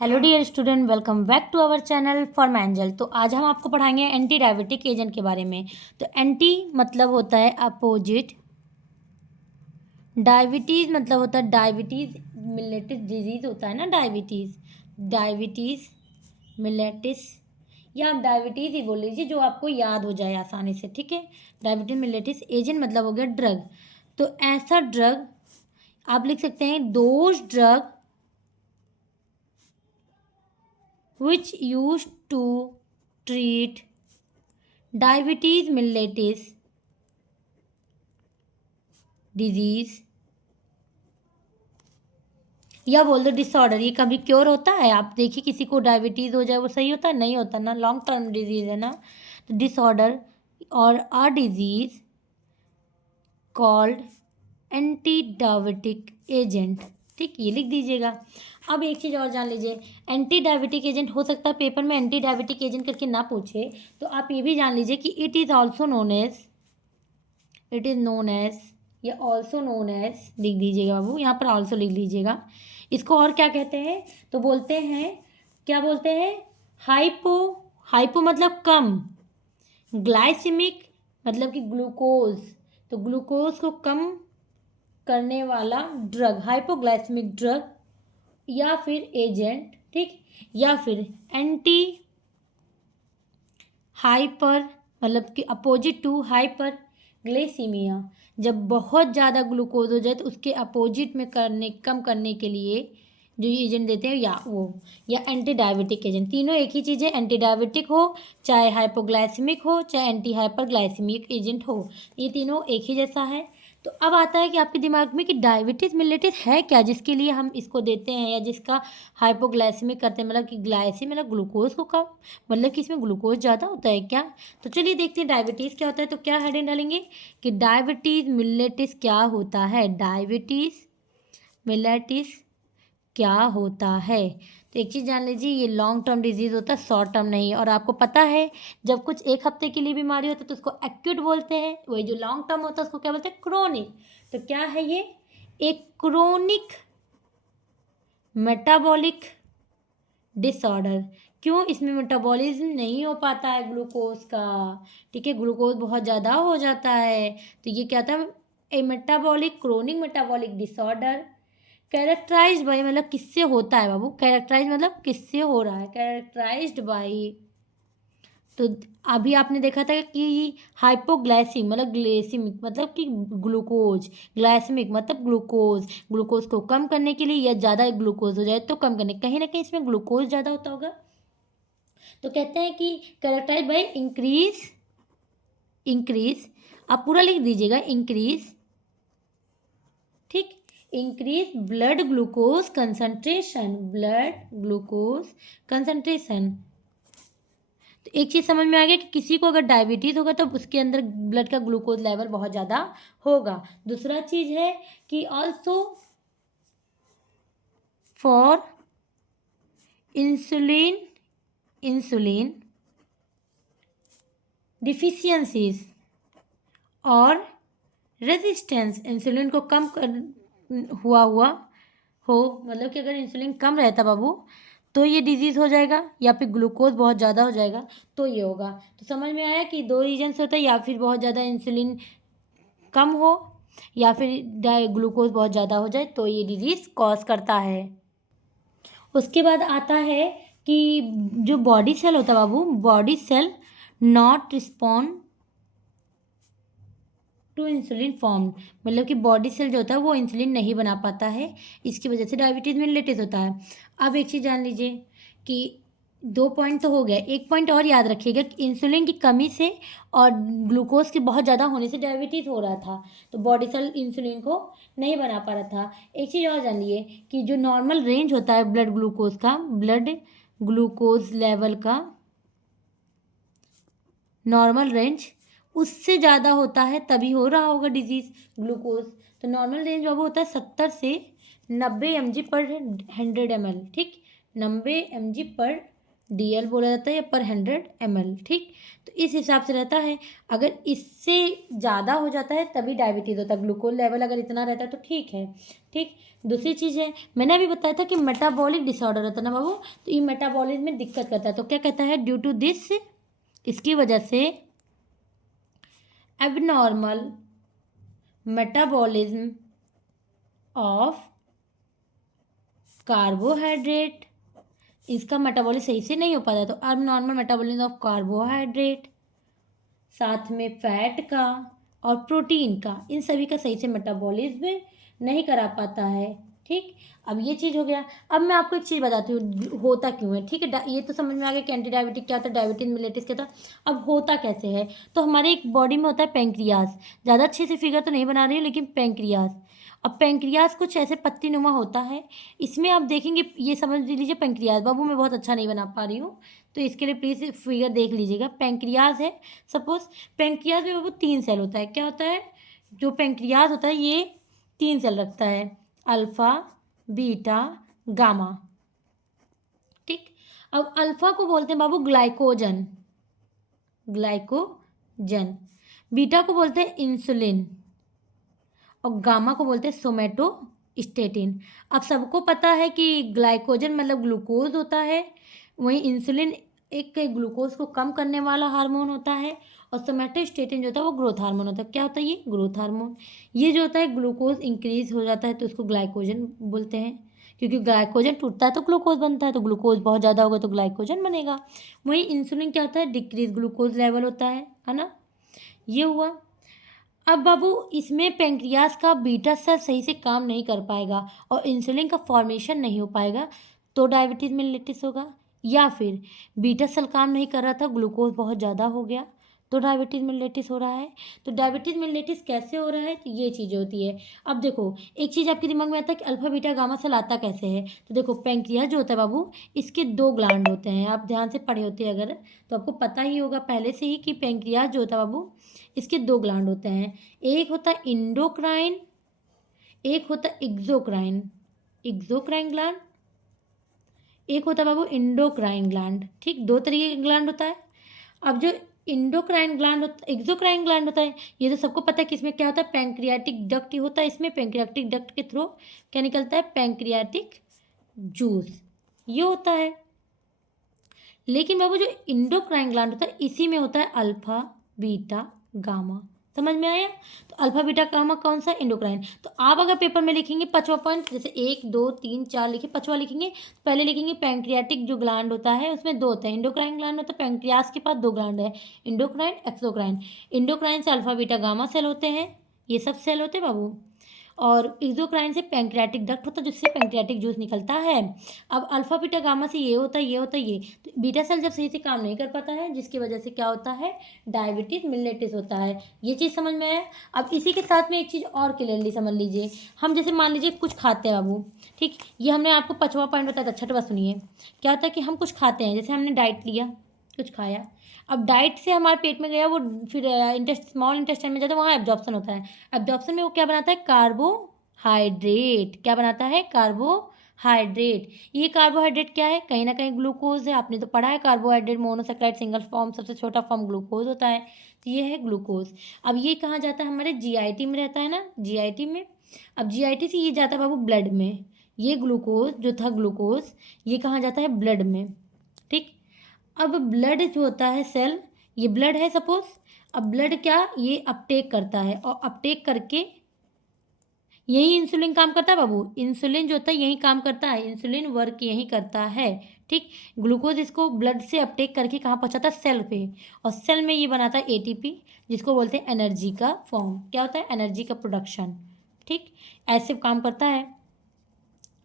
Hello dear student, welcome back to our channel for angel. तो आज हम आपको पढ़ाएंगे एंटी डायबिटिक एजेंट के बारे में। तो एंटी मतलब होता है अपोजिट, डायबिटीज़ मतलब होता है डायबिटीज़ मिलेटिस डिजीज़ होता है ना, डायबिटीज़ मिलेटिस, या आप डायबिटीज़ ही बोल लीजिए जो आपको याद हो जाए आसानी से, ठीक है। डायबिटीज मिलेटिस एजेंट मतलब हो गया ड्रग। तो ऐसा ड्रग आप लिख सकते हैं, those drug which used to treat diabetes mellitus disease, या बोल दो डिसऑर्डर। ये कभी क्योर होता है? आप देखिए किसी को डायबिटीज़ हो जाए वो सही होता है? नहीं होता ना, लॉन्ग टर्म डिजीज़ है ना। तो डिसऑर्डर और a disease called anti diabetic agent, ठीक, ये लिख दीजिएगा। अब एक चीज़ और जान लीजिए, एंटी डायबिटिक एजेंट हो सकता है पेपर में एंटी डायबिटिक एजेंट करके ना पूछे, तो आप ये भी जान लीजिए कि it is also known as, it is known as, या ऑल्सो नोन एज लिख दीजिएगा बाबू, यहाँ पर ऑल्सो लिख लीजिएगा। इसको और क्या कहते हैं? तो बोलते हैं, क्या बोलते हैं? हाइपो, हाइपो मतलब कम, ग्लाइसिमिक मतलब कि ग्लूकोज, तो ग्लूकोज को कम करने वाला ड्रग, हाइपोग्लाइसेमिक ड्रग, या फिर एजेंट, ठीक, या फिर एंटी हाइपर मतलब कि अपोजिट टू हाइपर ग्लाइसीमिया, जब बहुत ज़्यादा ग्लूकोज हो जाए तो उसके अपोजिट में कम करने के लिए जो ये एजेंट देते हैं, या वो, या एंटी डायबिटिक एजेंट। तीनों एक ही चीज़ है, एंटी डायबिटिक हो चाहे हाइपोग्लाइसेमिक हो चाहे एंटी हाइपरग्लाइसेमिक एजेंट हो, ये तीनों एक ही जैसा है। तो अब आता है कि आपके दिमाग में कि डायबिटीज़ मिलेटिस है क्या जिसके लिए हम इसको देते हैं, या जिसका हाइपोग्लाइसेमिक करते हैं, मतलब कि ग्लाइसिन मतलब ग्लूकोज को कम, मतलब कि इसमें ग्लूकोज ज़्यादा होता है क्या? तो चलिए देखते हैं डायबिटीज़ क्या होता है। तो क्या हेडिंग डालेंगे कि डायबिटीज़ मिलेटिस क्या होता है, डायबिटीज़ मिलेटिस क्या होता है। तो एक चीज़ जान लीजिए, ये लॉन्ग टर्म डिजीज़ होता है, शॉर्ट टर्म नहीं है। और आपको पता है जब कुछ एक हफ्ते के लिए बीमारी होती है तो उसको एक्यूट बोलते हैं, वही जो लॉन्ग टर्म होता है उसको क्या बोलते हैं? क्रोनिक। तो क्या है ये? एक क्रोनिक मेटाबॉलिक डिसऑर्डर। क्यों? इसमें मेटाबॉलिज्म नहीं हो पाता है ग्लूकोज का, ठीक है, ग्लूकोज बहुत ज़्यादा हो जाता है। तो ये क्या था? A metabolic, chronic metabolic disorder, characterised by मतलब किससे होता है बाबू? कैरेक्टराइज मतलब किससे हो रहा है? कैरेक्टराइज्ड बाई, तो अभी आपने देखा था कि हाइपोग्लाइसिम मतलब ग्लेसिमिक मतलब कि ग्लूकोज, ग्लाइसेमिक मतलब ग्लूकोज, ग्लूकोज को कम करने के लिए, या ज़्यादा ग्लूकोज हो जाए तो कम करने, कहीं ना कहीं इसमें ग्लूकोज ज़्यादा होता होगा। तो कहते हैं कि कैरेक्टराइज बाई इंक्रीज, इंक्रीज, आप पूरा लिख दीजिएगा, इंक्रीज, ठीक, increase blood glucose concentration, blood glucose concentration. तो एक चीज़ समझ में आ गया कि किसी को अगर डायबिटीज़ होगा तो उसके अंदर ब्लड का ग्लूकोज लेवल बहुत ज़्यादा होगा। दूसरा चीज़ है कि also for insulin, insulin deficiencies और रेजिस्टेंस, इंसुलिन को कम कर हुआ हुआ हो, मतलब कि अगर इंसुलिन कम रहता बाबू तो ये डिजीज़ हो जाएगा, या फिर ग्लूकोज बहुत ज़्यादा हो जाएगा तो ये होगा। तो समझ में आया कि दो रीजन्स होता है, या फिर बहुत ज़्यादा इंसुलिन कम हो, या फिर ग्लूकोज बहुत ज़्यादा हो जाए तो ये डिजीज़ कॉज करता है। उसके बाद आता है कि जो बॉडी सेल होता है बाबू, body cell not respond to insulin form, मतलब कि बॉडी सेल जो होता है वो इंसुलिन नहीं बना पाता है, इसकी वजह से डायबिटीज़ मेलिटस होता है। अब एक चीज़ जान लीजिए कि दो पॉइंट तो हो गया, एक पॉइंट और याद रखिएगा कि इंसुलिन की कमी से और ग्लूकोज के बहुत ज़्यादा होने से डायबिटीज़ हो रहा था, तो बॉडी सेल इंसुलिन को नहीं बना पा रहा था। एक चीज़ और जानिए कि जो नॉर्मल रेंज होता है ब्लड ग्लूकोज का, ब्लड ग्लूकोज लेवल का नॉर्मल रेंज उससे ज़्यादा होता है तभी हो रहा होगा डिजीज़ ग्लूकोज। तो नॉर्मल रेंज बाबू होता है 70 से 90 mg पर 100 ml, ठीक, 90 mg पर DL बोला जाता है या पर 100 ml, ठीक। तो इस हिसाब से रहता है। अगर इससे ज़्यादा हो जाता है तभी डायबिटीज़ होता है। ग्लूकोज लेवल अगर इतना रहता है तो ठीक है, ठीक। दूसरी चीज़ है, मैंने अभी बताया था कि मेटाबॉलिक डिसऑर्डर होता है ना बाबू, तो ये मेटाबॉलिज्म में दिक्कत करता है। तो क्या कहता है, ड्यू टू दिस, इसकी वजह से एबनॉर्मल मेटाबॉलिज्म ऑफ कार्बोहाइड्रेट, इसका मेटाबॉलिज्म सही से नहीं हो पाता। तो अब नॉर्मल मेटाबॉलिज्म ऑफ कार्बोहाइड्रेट, साथ में फैट का और प्रोटीन का, इन सभी का सही से मेटाबॉलिज्म नहीं करा पाता है, ठीक। अब ये चीज़ हो गया। अब मैं आपको एक चीज़ बताती हूँ होता क्यों है, ठीक है। ये तो समझ में आ गया कि एंटी डायबिटिक क्या होता है, डायबिटीज मिलेटिस क्या था। अब होता कैसे है, तो हमारे एक बॉडी में होता है पेंक्रियाज। ज़्यादा अच्छे से फिगर तो नहीं बना रही हूँ, लेकिन पेंक्रियाज। अब पेंक्रियाज कुछ ऐसे पत्ती नुमा होता है। इसमें आप देखेंगे, ये समझ लीजिए पेंक्रियाज। बाबू मैं बहुत अच्छा नहीं बना पा रही हूँ, तो इसके लिए प्लीज़ फिगर देख लीजिएगा। पेंक्रियाज है सपोज, पेंक्रियाज में बाबू 3 सेल होता है। क्या होता है, जो पेंक्रियाज होता है ये 3 सेल रखता है, अल्फा, बीटा, गामा, ठीक। अब अल्फा को बोलते हैं बाबू ग्लाइकोजन, ग्लाइकोजन। बीटा को बोलते हैं इंसुलिन, और गामा को बोलते हैं सोमेटोस्टेटिन। अब सबको पता है कि ग्लाइकोजन मतलब ग्लूकोज होता है, वहीं इंसुलिन एक ग्लूकोज को कम करने वाला हार्मोन होता है, और सोमेटोस्टेटिन जो होता है वो ग्रोथ हार्मोन होता है। क्या होता है ये, ग्रोथ हार्मोन। ये जो होता है ग्लूकोज इंक्रीज हो जाता है तो उसको ग्लाइकोजन बोलते हैं, क्योंकि ग्लाइकोजन टूटता है तो ग्लूकोज बनता है, तो ग्लूकोज बहुत ज़्यादा होगा तो ग्लाइकोजन बनेगा। वहीं इंसुलिन क्या होता है, डिक्रीज ग्लूकोज लेवल होता है ना। ये हुआ। अब बाबू इसमें पेंक्रियाज का बीटा सेल सही से काम नहीं कर पाएगा और इंसुलिन का फॉर्मेशन नहीं हो पाएगा, तो डायबिटीज़ मेलिटिस होगा। या फिर बीटा सेल काम नहीं कर रहा था, ग्लूकोज बहुत ज़्यादा हो गया, तो डायबिटीज़ मेलिटिस हो रहा है। तो डायबिटीज़ मेलिटिस कैसे हो रहा है, तो ये चीज़ होती है। अब देखो एक चीज़ आपके दिमाग में आता है कि अल्फा बीटा गामा सेल आता कैसे है। तो देखो पेंक्रियाज जो होता है बाबू, इसके 2 ग्लैंड होते हैं। आप ध्यान से पढ़े होते हैं अगर, तो आपको पता ही होगा पहले से ही कि पेंक्रियाज जो होता है बाबू, इसके 2 ग्लैंड होते हैं। एक होता है इंडोक्राइन, एक होता है एक्सोक्राइन, एक्सोक्राइन ग्लैंड, एक होता है बाबू इंडोक्राइन ग्लैंड, ठीक। 2 तरीके का ग्लैंड होता है। अब जो इंडोक्राइन ग्लैंड होता, एक्सोक्राइन ग्लैंड होता है, ये तो सबको पता है कि इसमें क्या होता है, पैंक्रियाटिक डक्ट होता है। इसमें पैंक्रियाटिक डक्ट के थ्रू क्या निकलता है, पैंक्रियाटिक जूस, ये होता है। लेकिन बाबू जो इंडोक्राइन ग्लैंड होता है, इसी में होता है अल्फा बीटा गामा। समझ में आया। तो अल्फा बीटा गामा कौन सा, इंडोक्राइन। तो आप अगर पेपर में लिखेंगे 5वां पॉइंट, जैसे 1 2 3 4 लिखे, 5वां लिखेंगे, पहले लिखेंगे पैंक्रियाटिक जो ग्लैंड होता है उसमें 2 होते हैं। इंडोक्राइन ग्लैंड होता है, पैंक्रियास के पास 2 ग्लैंड है, इंडोक्राइन एक्सोक्राइन। इंडोक्राइन से अल्फा बीटा गामा सेल होते हैं, ये सब सेल होते हैं बाबू। और एक्सोक्राइन से पैंक्रियाटिक डक्ट होता है जिससे पैंक्रियाटिक जूस निकलता है। अब अल्फा बीटा गामा से ये होता है, ये होता है, ये तो बीटा सेल जब सही से काम नहीं कर पाता है, जिसकी वजह से क्या होता है, डायबिटीज मिलेटिस होता है। ये चीज़ समझ में आया। अब इसी के साथ में एक चीज़ और क्लियरली समझ लीजिए। हम जैसे मान लीजिए कुछ खाते हैं बाबू, ठीक। ये हमने आपको 5वां पॉइंट बताया था, छठवां सुनिए। क्या होता है कि हम कुछ खाते हैं, जैसे हमने डाइट लिया, कुछ खाया, अब डाइट से हमारे पेट में गया, वो फिर स्मॉल इंटेस्टाइन में जाता है, वहाँ एब्जॉर्प्शन होता है। एब्जॉर्प्शन में वो क्या बनाता है, कार्बोहाइड्रेट। क्या बनाता है, कार्बोहाइड्रेट। ये कार्बोहाइड्रेट क्या है, कहीं ना कहीं ग्लूकोज है। आपने तो पढ़ा है कार्बोहाइड्रेट मोनोसेकेराइड सिंगल फॉर्म, सबसे छोटा फॉर्म ग्लूकोज होता है, तो ये है ग्लूकोज। अब ये कहाँ जाता है, हमारे जीआईटी में रहता है ना, जीआईटी में। अब जीआईटी से ये जाता है बाबू ब्लड में। ये ग्लूकोज जो था, ग्लूकोज ये कहाँ जाता है, ब्लड में, ठीक। अब ब्लड जो होता है सेल, ये ब्लड है सपोज। अब ब्लड क्या, ये अपटेक करता है, और अपटेक करके यही इंसुलिन काम करता है बाबू। इंसुलिन जो होता है यही काम करता है, इंसुलिन वर्क यही करता है, ठीक। ग्लूकोज इसको ब्लड से अपटेक करके कहाँ पहुँचाता है, सेल पे, और सेल में ये बनाता है एटीपी, जिसको बोलते हैं एनर्जी का फॉर्म। क्या होता है, एनर्जी का प्रोडक्शन, ठीक। ऐसे काम करता है।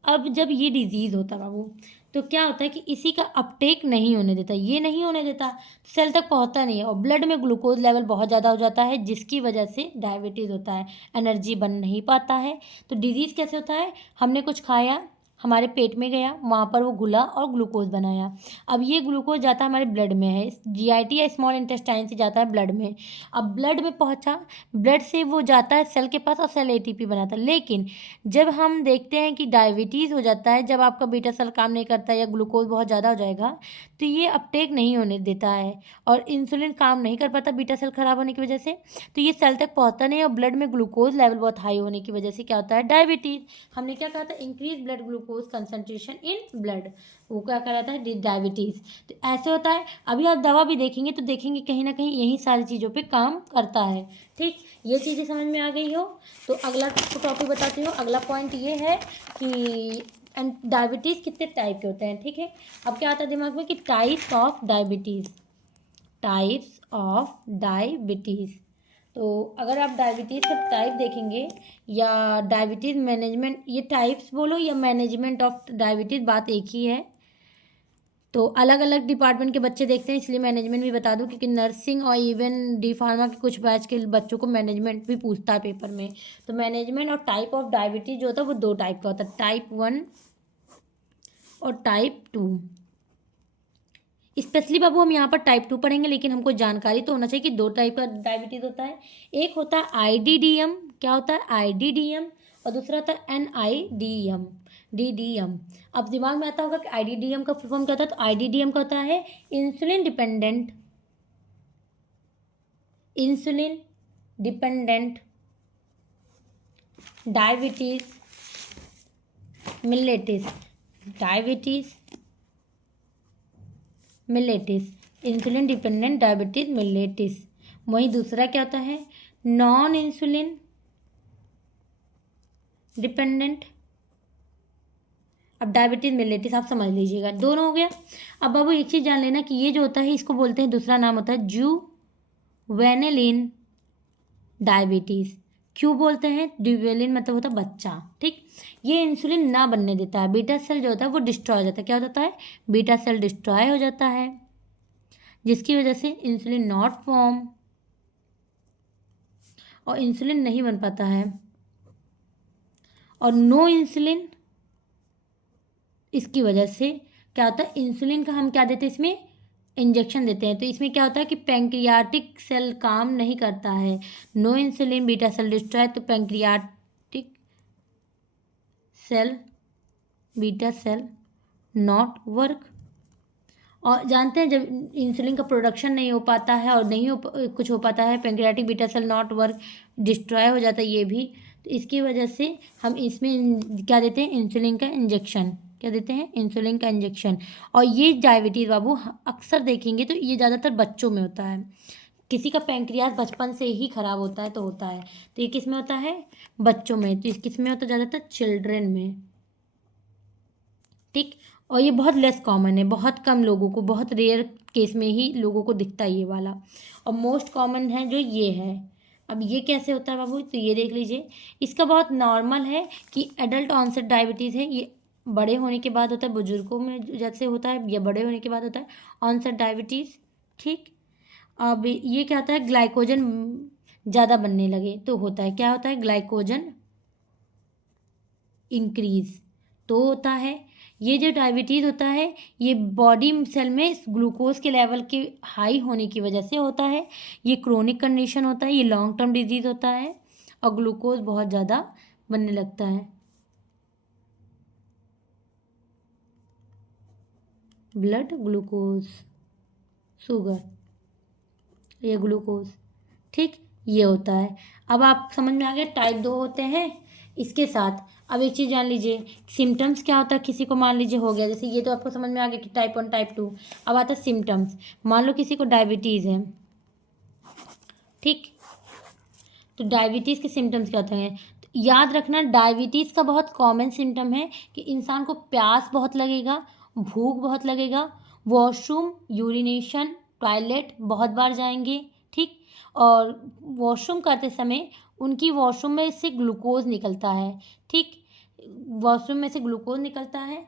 अब जब ये डिजीज़ होता है बाबू, तो क्या होता है कि इसी का अपटेक नहीं होने देता, ये नहीं होने देता, सेल तक पहुंचता नहीं है, और ब्लड में ग्लूकोज लेवल बहुत ज़्यादा हो जाता है, जिसकी वजह से डायबिटीज़ होता है, एनर्जी बन नहीं पाता है। तो डिजीज़ कैसे होता है, हमने कुछ खाया, हमारे पेट में गया, वहाँ पर वो घुला और ग्लूकोज बनाया। अब ये ग्लूकोज जाता है हमारे ब्लड में है, जीआईटी या स्मॉल इंटेस्टाइन से जाता है ब्लड में। अब ब्लड में पहुँचा, ब्लड से वो जाता है सेल के पास और सेल एटीपी बनाता है। लेकिन जब हम देखते हैं कि डायबिटीज़ हो जाता है, जब आपका बीटा सेल काम नहीं करता या ग्लूकोज बहुत ज़्यादा हो जाएगा, तो ये अपटेक नहीं होने देता है और इंसुलिन काम नहीं कर पाता बीटा सेल खराब होने की वजह से, तो ये सेल तक पहुँचता नहीं और ब्लड में ग्लूकोज लेवल बहुत हाई होने की वजह से क्या होता है, डायबिटीज़। हमने क्या कहा था, increase blood glucose concentration in blood, वो क्या कराता है, डायबिटीज़। तो ऐसे होता है। अभी आप दवा भी देखेंगे तो देखेंगे कहीं ना कहीं यही सारी चीज़ों पे काम करता है। ठीक, ये चीज़ें समझ में आ गई हो तो अगला टॉपिक बताती हूँ। अगला पॉइंट ये है कि डायबिटीज़ कितने टाइप के होते हैं। ठीक है, अब क्या आता है दिमाग में कि types of diabetes, types of diabetes. तो अगर आप डायबिटीज़ का टाइप देखेंगे या डायबिटीज़ मैनेजमेंट, ये टाइप्स बोलो या मैनेजमेंट ऑफ डायबिटीज़, बात एक ही है। तो अलग अलग डिपार्टमेंट के बच्चे देखते हैं, इसलिए मैनेजमेंट भी बता दूं, क्योंकि नर्सिंग और इवन डी फार्मा के कुछ बैच के बच्चों को मैनेजमेंट भी पूछता है पेपर में। तो मैनेजमेंट और टाइप ऑफ डायबिटीज़ जो होता है वो दो टाइप का होता है, टाइप 1 और टाइप 2। स्पेशली बाबू हम यहाँ पर टाइप 2 पढ़ेंगे, लेकिन हमको जानकारी तो होना चाहिए कि दो टाइप का डायबिटीज़ होता है। एक होता है आईडीडीएम, क्या होता है आईडीडीएम, और दूसरा होता है एनआईडीएम, डीडीएम। अब दिमाग में आता होगा कि आईडीडीएम का फुल फॉर्म क्या होता है, तो आईडीडीएम का होता है insulin dependent, insulin dependent diabetes mellitus, diabetes mellitus, insulin dependent diabetes mellitus. वहीं दूसरा क्या होता है, नॉन इंसुलिन डिपेंडेंट। अब डायबिटीज मिलेटिस आप समझ लीजिएगा, दोनों हो गया। अब बाबू एक चीज़ जान लेना कि ये जो होता है इसको बोलते हैं, दूसरा नाम होता है जुवेनिलिन डायबिटीज़। क्यों बोलते हैं, ड्यूवेलिन मतलब होता है बच्चा। ठीक, ये इंसुलिन ना बनने देता है, बीटा सेल जो होता है वो डिस्ट्रॉय हो जाता है। क्या होता है, बीटा सेल डिस्ट्रॉय हो जाता है, जिसकी वजह से इंसुलिन नॉट फॉर्म, और इंसुलिन नहीं बन पाता है। और नो इंसुलिन, इसकी वजह से क्या होता है, इंसुलिन का हम क्या देते हैं इसमें, इंजेक्शन देते हैं। तो इसमें क्या होता है कि पैंक्रियाटिक सेल काम नहीं करता है। No insulin, beta cell destroy, तो pancreatic cell, beta cell not work. और जानते हैं जब इंसुलिन का प्रोडक्शन नहीं हो पाता है और नहीं हो कुछ हो पाता है, pancreatic beta cell not work, destroy हो जाता है ये भी, तो इसकी वजह से हम इसमें क्या देते हैं, इंसुलिन का इंजेक्शन। क्या देते हैं, इंसुलिन का इंजेक्शन। और ये डायबिटीज़ बाबू अक्सर देखेंगे तो ये ज़्यादातर बच्चों में होता है। किसी का पैंक्रियाज बचपन से ही खराब होता है तो होता है, तो ये किस में होता है, बच्चों में। तो किस में होता है, ज़्यादातर चिल्ड्रेन में। ठीक, और ये बहुत लेस कॉमन है, बहुत कम लोगों को, बहुत रेयर केस में ही लोगों को दिखता है ये वाला। और मोस्ट कॉमन है जो ये है। अब ये कैसे होता है बाबू, तो ये देख लीजिए, इसका बहुत नॉर्मल है कि एडल्ट ऑनसेट डायबिटीज़ है, ये बड़े होने के बाद होता है, बुजुर्गों में जैसे होता है या बड़े होने के बाद होता है ऑनसेट डायबिटीज़। ठीक, अब ये क्या होता है, ग्लाइकोजन ज़्यादा बनने लगे तो होता है, क्या होता है, ग्लाइकोजन इंक्रीज तो होता है। ये जो डायबिटीज़ होता है ये बॉडी सेल में ग्लूकोज के लेवल के हाई होने की वजह से होता है। ये क्रोनिक कंडीशन होता है, ये लॉन्ग टर्म डिजीज़ होता है और ग्लूकोज बहुत ज़्यादा बनने लगता है, ब्लड ग्लूकोज, शुगर, ये ग्लूकोज। ठीक, ये होता है। अब आप समझ में आ गया, टाइप 2 होते हैं। इसके साथ अब एक चीज़ जान लीजिए, सिम्टम्स क्या होता है, किसी को मान लीजिए हो गया, जैसे ये तो आपको समझ में आ गया कि टाइप 1 टाइप 2। अब आता है सिम्टम्स, मान लो किसी को डायबिटीज़ है। ठीक, तो डायबिटीज़ के सिम्टम्स क्या होते हैं, तो याद रखना डायबिटीज़ का बहुत कॉमन सिम्टम है कि इंसान को प्यास बहुत लगेगा, भूख बहुत लगेगा, वॉशरूम यूरिनेशन टॉयलेट बहुत बार जाएंगे। ठीक, और वॉशरूम करते समय उनकी वॉशरूम में से ग्लूकोज निकलता है। ठीक, वॉशरूम में से ग्लूकोज निकलता है,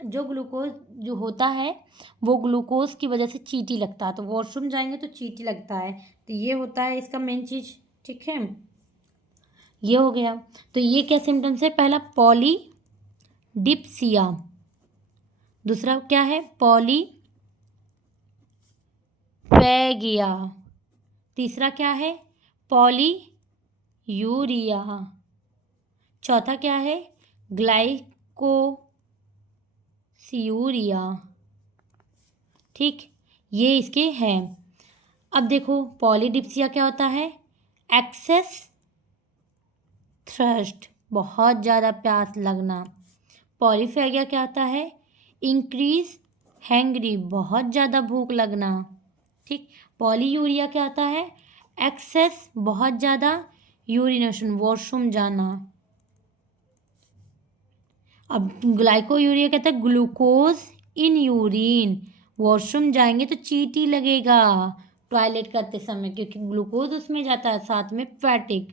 जो ग्लूकोज जो होता है वो ग्लूकोज की वजह से चींटी लगता है, तो वॉशरूम जाएंगे तो चींटी लगता है, तो ये होता है इसका मेन चीज़। ठीक है, ये हो गया। तो ये क्या सिम्टम्स है, पहला डिप्सिया। दूसरा क्या है? पॉलीफेगिया। तीसरा क्या है? पॉलीयूरिया। चौथा क्या है? ग्लाइकोसियूरिया। ठीक, ये इसके हैं। अब देखो पॉलीडिप्सिया क्या होता है? एक्सेस थ्रस्ट, बहुत ज़्यादा प्यास लगना। पॉलीफेगिया क्या होता है? इंक्रीज हैंग्री, बहुत ज़्यादा भूख लगना। ठीक। पॉलीयूरिया क्या होता है? एक्सेस, बहुत ज़्यादा यूरिनेशन, वॉशरूम जाना। अब ग्लाइकोयूरिया कहता है ग्लूकोज इन यूरिन, वॉशरूम जाएंगे तो चीटी लगेगा टॉयलेट करते समय, क्योंकि ग्लूकोज उसमें जाता है, साथ में फैटिक।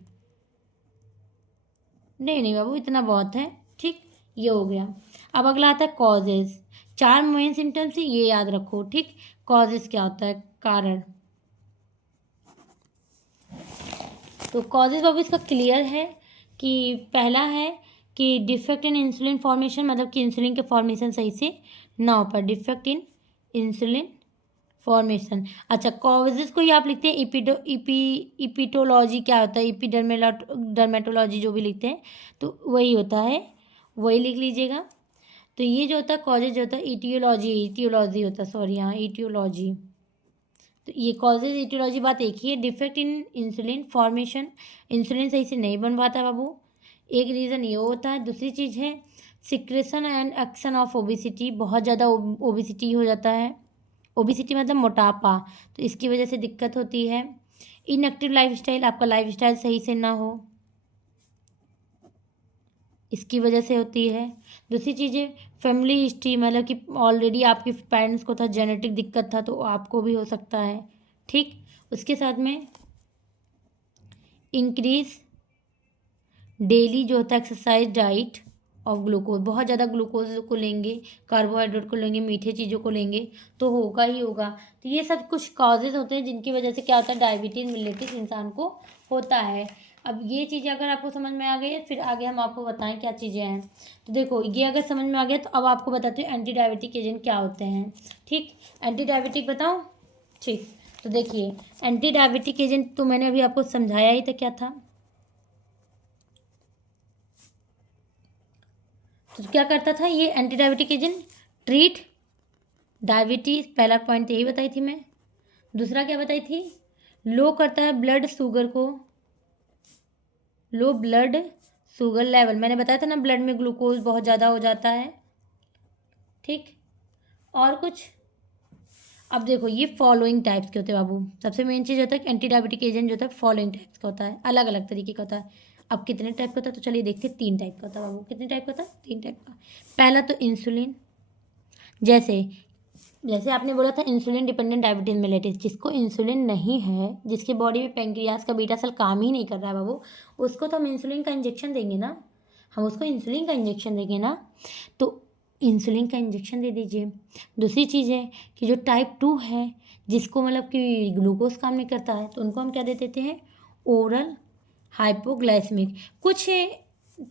नहीं बाबू, इतना बहुत है। ठीक, ये हो गया। अब अगला आता है कॉजेज। 4 मेन सिम्टम्स से ये याद रखो। ठीक, कॉजेज क्या होता है? कारण। तो कॉजेज बाबू इसका क्लियर है कि पहला है कि डिफेक्ट इन इंसुलिन फॉर्मेशन, मतलब कि इंसुलिन के फॉर्मेशन सही से ना हो पाए, डिफेक्ट इन इंसुलिन फॉर्मेशन। अच्छा, कॉजेज को ही आप लिखते हैं इपिटोलॉजी क्या होता है, डर्मेटोलॉजी जो भी लिखते हैं तो वही होता है, वही लिख लीजिएगा। तो ये जो होता है कॉजेज जो होता है ईटियोलॉजी होता है, सॉरी हाँ ईटियोलॉजी। तो ये कॉजेज ईटियोलॉजी बात एक ही है। Defect in insulin formation, insulin सही से नहीं बन पाता बाबू, एक रीज़न ये होता है। दूसरी चीज़ है secretion and action of obesity, बहुत ज़्यादा ओबिसिटी हो जाता है। ओबिसिटी मतलब मोटापा, तो इसकी वजह से दिक्कत होती है। इनएक्टिव लाइफस्टाइल, आपका लाइफस्टाइल सही से ना हो, इसकी वजह से होती है। दूसरी चीज़ है फैमिली हिस्ट्री, मतलब कि ऑलरेडी आपके पेरेंट्स को था, जेनेटिक दिक्कत था, तो आपको भी हो सकता है। ठीक, उसके साथ में इंक्रीज डेली जो होता है एक्सरसाइज डाइट ऑफ ग्लूकोज, बहुत ज़्यादा ग्लूकोज को लेंगे, कार्बोहाइड्रेट को लेंगे, मीठे चीज़ों को लेंगे तो होगा ही होगा। तो ये सब कुछ कॉजेज होते हैं जिनकी वजह से क्या होता है, डायबिटीज़ मिलेटिस इंसान को होता है। अब ये चीज़ें अगर आपको समझ में आ गई है, फिर आगे हम आपको बताएं क्या चीज़ें हैं। तो देखो ये अगर समझ में आ गया तो अब आपको बताते हैं एंटी डायबिटिक एजेंट क्या होते हैं। ठीक, एंटी डायबिटिक बताओ। ठीक, तो देखिए एंटी डायबिटिक एजेंट तो मैंने अभी आपको समझाया ही था क्या था। तो क्या करता था ये anti diabetic agent? Treat diabetes, पहला पॉइंट यही बताई थी मैं। दूसरा क्या बताई थी? लो करता है ब्लड शुगर को, लो ब्लड शुगर लेवल, मैंने बताया था ना ब्लड में ग्लूकोज बहुत ज़्यादा हो जाता है। ठीक, और कुछ? अब देखो ये फॉलोइंग टाइप्स के होते हैं बाबू। सबसे मेन चीज़ होता है कि एंटी डायबिटिक एजेंट जो होता है फॉलोइंग टाइप्स का होता है, अलग अलग तरीके का होता है। अब कितने टाइप का होता है तो चलिए देखते हैं। 3 टाइप का होता है बाबू। कितने टाइप का होता है? 3 टाइप का। पहला तो इंसुलिन, जैसे जैसे आपने बोला था इंसुलिन डिपेंडेंट डायबिटीज मेलिटिस, जिसको इंसुलिन नहीं है, जिसके बॉडी में पेंक्रियाज का बीटा सेल काम ही नहीं कर रहा है बाबू, उसको तो हम इंसुलिन का इंजेक्शन देंगे ना, हम उसको इंसुलिन का इंजेक्शन देंगे ना, तो इंसुलिन का इंजेक्शन दे दीजिए। दूसरी चीज़ है कि जो टाइप 2 है, जिसको मतलब कि ग्लूकोज काम नहीं करता है, तो उनको हम क्या दे देते हैं? Oral hypoglycaemic. कुछ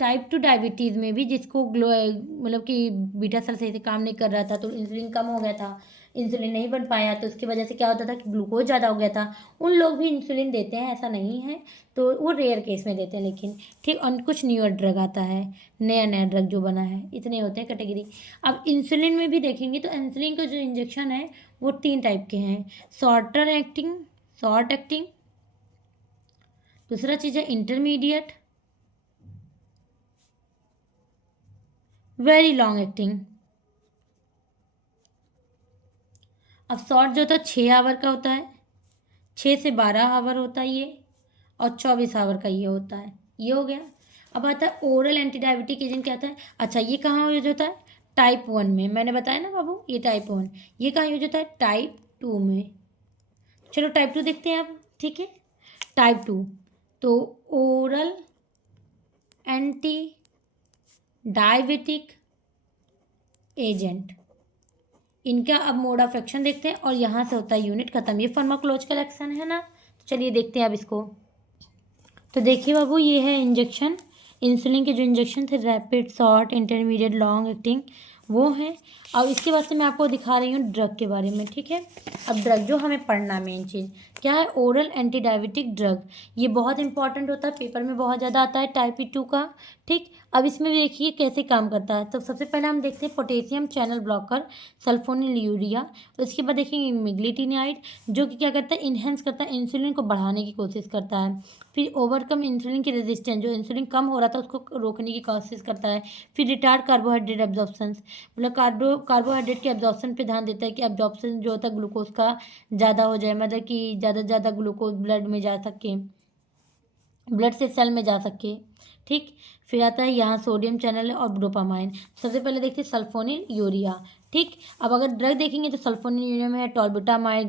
टाइप 2 डायबिटीज़ में भी जिसको मतलब कि बीटा सेल सही से काम नहीं कर रहा था, तो इंसुलिन कम हो गया था, इंसुलिन नहीं बन पाया, तो उसकी वजह से क्या होता था कि ग्लूकोज ज़्यादा हो गया था, उन लोग भी इंसुलिन देते हैं, ऐसा नहीं है, तो वो रेयर केस में देते हैं लेकिन। ठीक, और कुछ न्यूअर ड्रग आता है, नया नया ड्रग जो बना है, इतने होते हैं कैटेगरी। अब इंसुलिन में भी देखेंगे तो इंसुलिन का जो इंजेक्शन है वो 3 टाइप के हैं। शॉर्ट एक्टिंग, दूसरा चीज़ है इंटरमीडिएट, वेरी लॉन्ग एक्टिंग। अब शॉर्ट जो होता है 6 आवर का होता है, 6 से 12 आवर होता है ये, और 24 आवर का ये होता है। ये हो गया। अब आता है ओरल एंटी डायबिटिक एजेंट क्या आता है? अच्छा, ये कहाँ यूज होता है? टाइप 1 में, मैंने बताया ना बाबू ये टाइप 1। ये कहाँ यूज होता है? टाइप 2 में। चलो टाइप 2 देखते हैं अब। ठीक है, टाइप 2 तो ओरल एंटी डायबिटिक एजेंट, इनका अब मोड ऑफ एक्शन देखते हैं, और यहाँ से होता है यूनिट खत्म। ये फार्माकोलॉजिकल एक्शन है ना, तो चलिए देखते हैं अब इसको। तो देखिए बाबू ये है इंजेक्शन, इंसुलिन के जो इंजेक्शन थे rapid, short, intermediate, long acting वो हैं। अब इसके बाद से मैं आपको दिखा रही हूँ ड्रग के बारे में, ठीक है। अब ड्रग जो हमें पढ़ना मेन चीज़ क्या है, ओरल एंटी डायबिटिक ड्रग। ये बहुत इंपॉर्टेंट होता है, पेपर में बहुत ज़्यादा आता है टाइप 2 का, ठीक। अब इसमें देखिए कैसे काम करता है। तो सबसे पहले हम देखते हैं पोटेशियम चैनल ब्लॉकर सल्फोनिलयूरिया। उसके बाद देखेंगे मिग्लिटिनाइड जो कि क्या करता है, इन्हेंस करता है, इंसुलिन को बढ़ाने की कोशिश करता है। फिर ओवरकम इंसुलिन की रेजिस्टेंस, जो इंसुलिन कम हो रहा था उसको रोकने की कोशिश करता है। फिर रिटार्ड कार्बोहाइड्रेट एब्जॉर्प्शन, मतलब कार्बोहाइड्रेट के एब्जॉर्प्शन पे ध्यान देता है कि एब्जॉर्प्शन जो होता है ग्लूकोज का ज़्यादा हो जाए, मतलब कि ज़्यादा से ज़्यादा ग्लूकोज ब्लड में जा सके, ब्लड से सेल में जा सके, ठीक। फिर आता है यहाँ सोडियम चैनल और डोपामाइन। सबसे पहले देखते हैं सल्फोनिल यूरिया, ठीक। अब अगर ड्रग देखेंगे तो सल्फोनिल यूरिया में है टॉलबुटामाइड,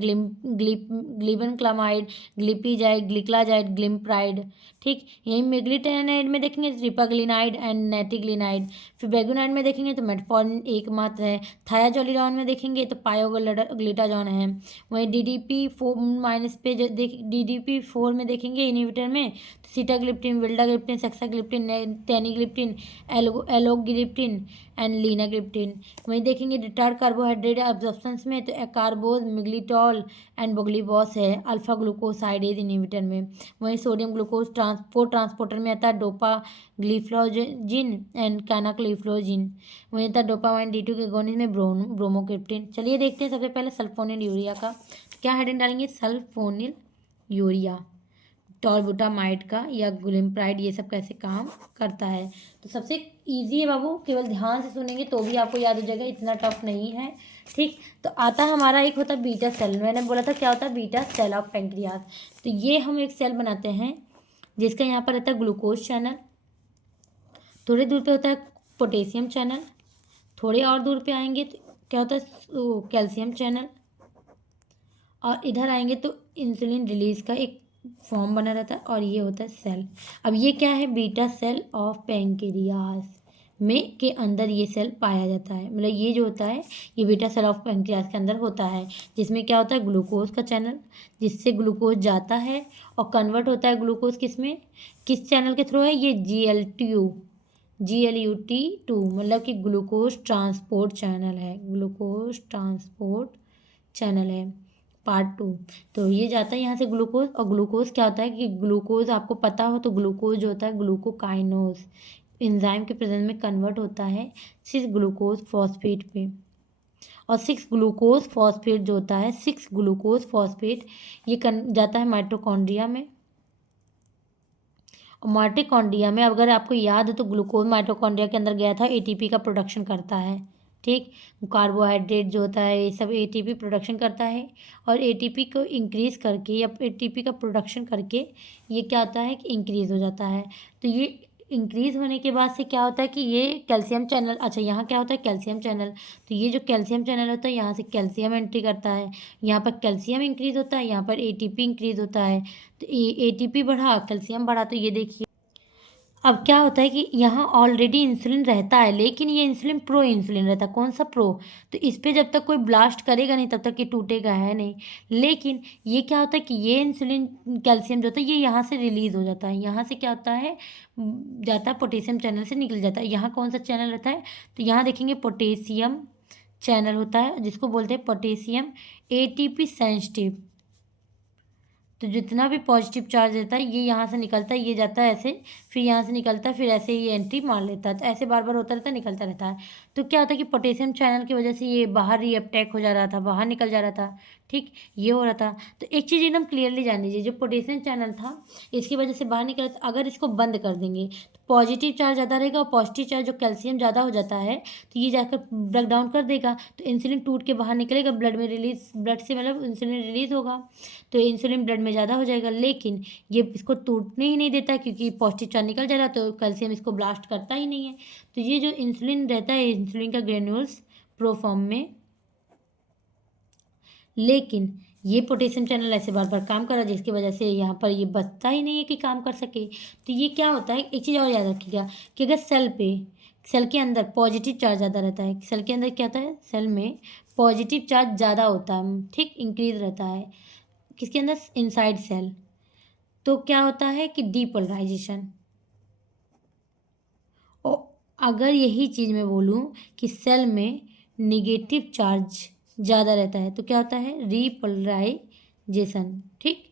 ग्लिबेनक्लामाइड, ग्लिपिजाइड, ग्लिक्लाजाइड, ग्लिम्प्राइड, ठीक। यहीं मेग्लिटेनाइड में देखेंगे तो रिपाग्लिनाइड एंड नेटिग्लिनाइड। फिर बेगुनाइड में देखेंगे तो मेटफॉर्मिन एकमात्र है। थायाजोलिडोन में देखेंगे तो पायोग्लिटाजोन है। वहीं DDP-4 पे जो DDP-4 में देखेंगे इनहिबिटर में तो sitagliptin, vildagliptin, saxagliptin, teneligliptin, alogliptin and linagliptin. वहीं देखेंगे रिटार्ड कार्बोहाइड्रेट एब्जॉर्प्शन में तो एकार्बोज, मिग्लिटॉल एंड बोगलीबॉस है अल्फा ग्लूकोसाइडेज इनहिबिटर में। वहीं सोडियम ग्लूकोज ट्रांसपोर्टर में आता है डोपा ग्लिफ्लोजिन एंड कैनाक्लिफ्लोजिन। वहीं आता है डोपामाइन D2 के एगोनिस्ट में ब्रोमोक्रिप्टिन। चलिए देखते हैं सबसे पहले सल्फोनिल यूरिया का। क्या हेडिंग डालेंगे, सल्फोनिल यूरिया, टॉलबुटामाइड का या ग्लिम्प्राइड, ये सब कैसे काम करता है। तो सबसे इजी है बाबू, केवल ध्यान से सुनेंगे तो भी आपको याद हो जाएगा, इतना टफ नहीं है, ठीक। तो आता हमारा एक होता है बीटा सेल, मैंने बोला था क्या होता है, बीटा सेल ऑफ पेंक्रियाज। तो ये हम एक सेल बनाते हैं जिसका यहाँ पर रहता है ग्लूकोज चैनल, थोड़ी दूर पे होता है पोटेशियम चैनल, थोड़े और दूर पे आएंगे तो क्या होता है, कैल्शियम चैनल, और इधर आएंगे तो इंसुलिन रिलीज का एक फॉर्म बना रहता है, और ये होता है सेल। अब ये क्या है, बीटा सेल ऑफ पेंक्रियाज में के अंदर ये सेल पाया जाता है, मतलब ये जो होता है ये बीटा सेल ऑफ पेंक्रियाज के अंदर होता है, जिसमें क्या होता है ग्लूकोज का चैनल, जिससे ग्लूकोज जाता है और कन्वर्ट होता है ग्लूकोज किस में, किस चैनल के थ्रू है, ये GLUT2 मतलब कि ग्लूकोज ट्रांसपोर्ट चैनल है, ग्लूकोज ट्रांसपोर्ट चैनल है पार्ट 2। तो ये जाता है यहाँ से ग्लूकोज, और ग्लूकोज क्या होता है कि ग्लूकोज आपको पता हो तो ग्लूकोज जो होता है ग्लूकोकाइनोज एंजाइम के प्रेजेंस में कन्वर्ट होता है 6 ग्लूकोज फॉस्फेट पे, और 6 ग्लूकोज फॉस्फेट जो होता है 6 ग्लूकोज फॉस्फेट ये जाता है माइटोकॉन्ड्रिया में। और माइटोकॉन्ड्रिया में अगर आपको याद हो तो ग्लूकोज माइटोकॉन्ड्रिया के अंदर गया था, ATP का प्रोडक्शन करता है, ठीक। कार्बोहाइड्रेट जो होता है ये सब ATP प्रोडक्शन करता है, और ATP को इंक्रीज़ करके या ATP का प्रोडक्शन करके ये क्या होता है कि इंक्रीज़ हो जाता है। तो ये इंक्रीज़ होने के बाद से क्या होता है कि ये कैल्शियम चैनल, अच्छा यहाँ क्या होता है कैल्शियम चैनल, तो ये जो कैल्शियम चैनल होता है यहाँ से कैल्शियम एंट्री करता है, यहाँ पर कैल्शियम इंक्रीज़ होता है, यहाँ पर ATP इंक्रीज़ होता है। तो ATP बढ़ा, कैल्शियम बढ़ा, तो ये देखिए अब क्या होता है कि यहाँ ऑलरेडी इंसुलिन रहता है, लेकिन ये इंसुलिन प्रो इंसुलिन रहता है, कौन सा प्रो, तो इस पर जब तक कोई ब्लास्ट करेगा नहीं तब तक ये टूटेगा है नहीं। लेकिन ये क्या होता है कि ये इंसुलिन कैल्शियम जो होता है ये यहाँ से रिलीज हो जाता है, यहाँ से क्या होता है जाता है पोटेशियम चैनल से निकल जाता है। यहाँ कौन सा चैनल रहता है, तो यहाँ देखेंगे पोटेशियम चैनल होता है जिसको बोलते हैं पोटेशियम ATP सेंसिटिव। तो जितना भी पॉजिटिव चार्ज रहता है ये यहाँ से निकलता है, ये जाता है ऐसे, फिर यहाँ से निकलता है, फिर ऐसे ये एंट्री मार लेता है, तो ऐसे बार बार होता रहता है, निकलता रहता है। तो क्या होता है कि पोटेशियम चैनल की वजह से ये बाहर रीअटैक हो जा रहा था, बाहर निकल जा रहा था, ठीक, ये हो रहा था। तो एक चीज़ एकदम क्लियरली जान लीजिए, जो पोटेशियम चैनल था इसकी वजह से बाहर निकल, अगर इसको बंद कर देंगे तो पॉजिटिव चार्ज ज़्यादा रहेगा, और पॉजिटिव चार्ज जो कैल्शियम ज़्यादा हो जाता है तो ये जाकर ब्रेक डाउन कर देगा, तो इंसुलिन टूट के बाहर निकलेगा, ब्लड में रिलीज, ब्लड से मतलब इंसुलिन रिलीज होगा, तो इंसुलिन ब्लड में ज़्यादा हो जाएगा। लेकिन ये इसको टूटने ही नहीं देता क्योंकि पॉजिटिव चार्ज निकल जा रहा है, तो कैल्शियम इसको ब्लास्ट करता ही नहीं है। तो ये जो इंसुलिन रहता है इंसुलिन का ग्रेन्यूल्स प्रो फॉर्म में, लेकिन ये पोटेशियम चैनल ऐसे बार बार काम कर रहा है जिसकी वजह से यहाँ पर ये बचता ही नहीं है कि काम कर सके। तो ये क्या होता है, एक चीज़ और याद रखिएगा कि अगर सेल के अंदर पॉजिटिव चार्ज ज़्यादा रहता है, सेल के अंदर क्या होता है, सेल में पॉजिटिव चार्ज ज़्यादा होता है, ठीक, इंक्रीज रहता है किसके अंदर, इनसाइड सेल, तो क्या होता है कि डीपोलराइजेशन, अगर यही चीज़ मैं बोलूँ कि सेल में नेगेटिव चार्ज ज़्यादा रहता है तो क्या होता है, रीपोलराइजेशन, ठीक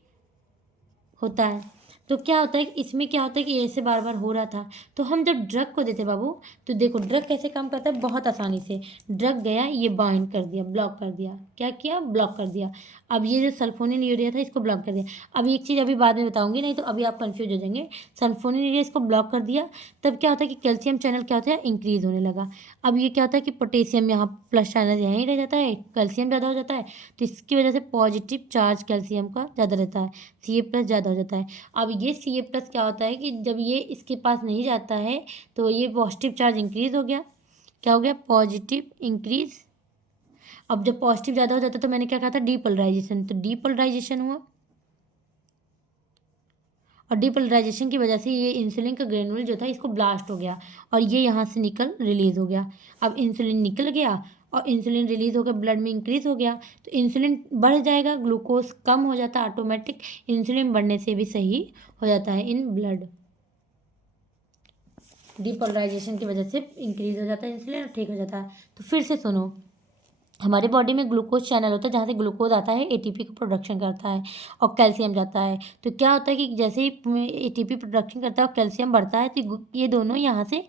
होता है। तो क्या होता है कि इसमें क्या होता है कि ऐसे बार बार हो रहा था, तो हम जब ड्रग को देते बाबू, तो देखो ड्रग कैसे काम करता है, बहुत आसानी से। ड्रग गया, ये बाइंड कर दिया, ब्लॉक कर दिया, क्या किया, ब्लॉक कर दिया। अब ये जो सल्फोनिल यूरिया था इसको ब्लॉक कर दिया। अब एक चीज़ अभी बाद में बताऊंगी, नहीं तो अभी आप कंफ्यूज हो जाएंगे। सल्फोनिल यूरिया इसको ब्लॉक कर दिया, तब क्या होता है कि कैल्शियम चैनल क्या होता है, इंक्रीज होने लगा। अब ये क्या होता है कि पोटेशियम यहाँ प्लस चैनल यहीं रह जाता है, कैल्शियम ज़्यादा हो जाता है, तो इसकी वजह से पॉजिटिव चार्ज कैल्शियम का ज़्यादा रहता है, Ca+ ज़्यादा हो जाता है। अब ये Ca+ क्या होता है कि जब ये इसके पास नहीं जाता है तो ये पॉजिटिव चार्ज इंक्रीज हो गया, क्या हो गया, पॉजिटिव इंक्रीज। अब जब पॉजिटिव ज़्यादा हो जाता है तो मैंने क्या कहा था, डीपोलराइजेशन, तो डीपोलराइजेशन हुआ, और डीपोलराइजेशन की वजह से ये इंसुलिन का ग्रेनुल जो था इसको ब्लास्ट हो गया, और ये यहाँ से निकल रिलीज हो गया। अब इंसुलिन निकल गया और इंसुलिन रिलीज होकर ब्लड में इंक्रीज हो गया, तो इंसुलिन बढ़ जाएगा, ग्लूकोज कम हो जाता है, ऑटोमेटिक इंसुलिन बढ़ने से भी सही हो जाता है इन ब्लड। डीपोलराइजेशन की वजह से इंक्रीज हो जाता है इंसुलिन और ठीक हो जाता है। तो फिर से सुनो, हमारे बॉडी में ग्लूकोज चैनल होता है जहाँ से ग्लूकोज आता है, एटीपी को प्रोडक्शन करता है और कैल्शियम जाता है। तो क्या होता है कि जैसे ही एटीपी प्रोडक्शन करता है और कैल्शियम बढ़ता है तो ये दोनों यहाँ से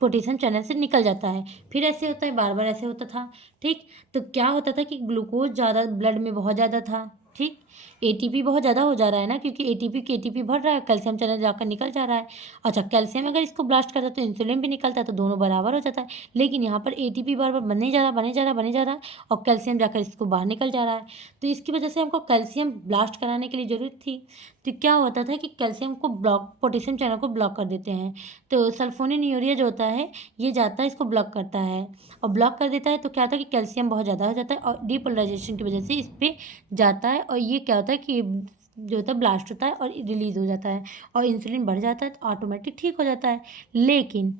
पोटेशियम चैनल से निकल जाता है। फिर ऐसे होता है, बार बार ऐसे होता था, ठीक। तो क्या होता था कि ग्लूकोज ज़्यादा ब्लड में बहुत ज़्यादा था, ठीक। एटीपी बहुत ज़्यादा हो जा रहा है ना, क्योंकि एटीपी बढ़ रहा है, कैल्शियम चैनल जाकर निकल जा रहा है। अच्छा, कैल्शियम अगर इसको ब्लास्ट करता है तो इंसुलिन भी निकलता है, तो दोनों बराबर हो जाता है। लेकिन यहाँ पर एटीपी बार बार बने जा रहा बने जा रहा बने जा रहा है, और कैल्शियम जाकर इसको बाहर निकल जा रहा है। तो इसकी वजह से हमको कैल्शियम ब्लास्ट कराने के लिए ज़रूरत थी। तो क्या होता था कि कैल्शियम को ब्लॉक, पोटेशियम चैनल को ब्लॉक कर देते हैं। तो सल्फोनिल यूरिया जो होता है ये जाता है, इसको ब्लॉक करता है, और ब्लॉक कर देता है तो क्या होता है कि कैल्शियम बहुत ज़्यादा हो जाता है, और डीपोलराइजेशन की वजह से इस पर जाता है, और ये क्या होता है कि जो होता है ब्लास्ट होता है और रिलीज हो जाता है, और इंसुलिन बढ़ जाता है तो ऑटोमेटिक ठीक हो जाता है। लेकिन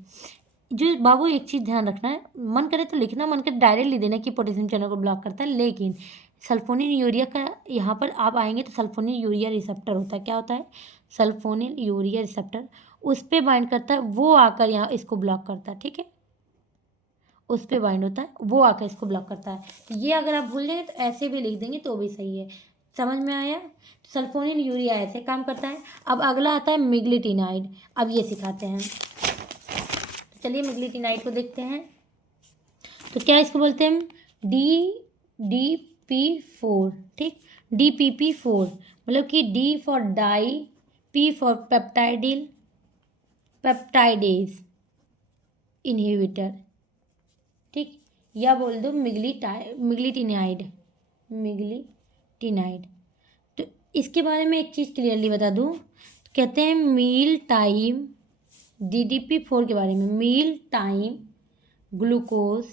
जो बाबू एक चीज़ ध्यान रखना है, मन करे तो लिखना, मन करे डायरेक्ट लिख देना कि पोटेशियम चैनल को ब्लॉक करता है, लेकिन सल्फोनिल यूरिया का यहाँ पर आप आएंगे तो सल्फोनिल यूरिया रिसेप्टर होता है, क्या होता है, सल्फोनिल यूरिया रिसेप्टर, उस पर बाइंड करता है, वो आकर यहाँ इसको ब्लॉक करता है, ठीक है, उस पर बाइंड होता है, वो आकर इसको ब्लॉक करता है। तो ये अगर आप भूल जाएंगे तो ऐसे भी लिख देंगे तो भी सही है। समझ में आया, सल्फोनिल यूरिया ऐसे काम करता है। अब अगला आता है मिग्लिटिनाइड, अब ये सिखाते हैं। चलिए मिग्लिटिनाइड को देखते हैं। तो क्या इसको बोलते हैं, DDP4, ठीक, DPP4, मतलब कि D for di, P for peptidyl, peptidase inhibitor, ठीक, या बोल दो मिग्लिटिनाइड, मिग्लिटिनाइड। तो इसके बारे में एक चीज़ क्लियरली बता दूँ, कहते हैं मील टाइम, DDP4 के बारे में, मील टाइम ग्लूकोज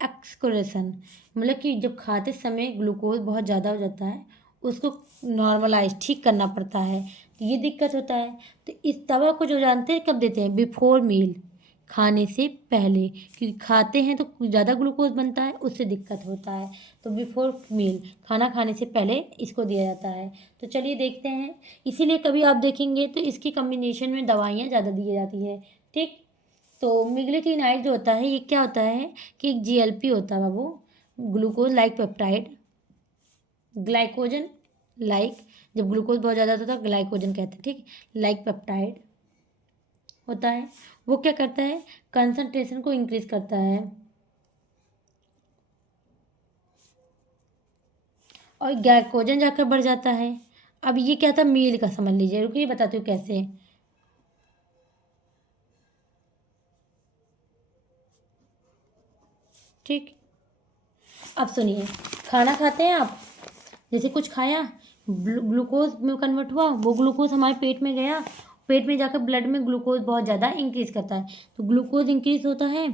एक्सक्रेशन, मतलब कि जब खाते समय ग्लूकोज बहुत ज़्यादा हो जाता है, उसको नॉर्मलाइज, ठीक करना पड़ता है, तो ये दिक्कत होता है। तो इस दवा को जो जानते हैं कब देते हैं, बिफोर मील, खाने से पहले, क्योंकि खाते हैं तो ज़्यादा ग्लूकोज बनता है, उससे दिक्कत होता है। तो बिफोर मील, खाना खाने से पहले इसको दिया जाता है। तो चलिए देखते हैं, इसीलिए कभी आप देखेंगे तो इसकी कम्बिनेशन में दवाइयाँ ज़्यादा दी जाती है, ठीक। तो मिग्लिटिनाइड जो होता है ये क्या होता है कि एक GLP होता है बाबू, glucose like peptide, glycogen like, जब ग्लूकोज बहुत ज़्यादा होता है तो ग्लाइकोजन कहते हैं, ठीक, लाइक पेप्टाइड होता है। वो क्या करता है, कंसंट्रेशन को इंक्रीज करता है, और ग्लाइकोजन जाकर बढ़ जाता है। अब ये क्या था, मील का समझ लीजिए, रुकिए बताती हूँ कैसे। ठीक, अब सुनिए, खाना खाते हैं आप, जैसे कुछ खाया, ग्लूकोज में कन्वर्ट हुआ, वो ग्लूकोज हमारे पेट में गया, पेट में जाकर ब्लड में ग्लूकोज बहुत ज़्यादा इंक्रीज करता है, तो ग्लूकोज इंक्रीज होता है।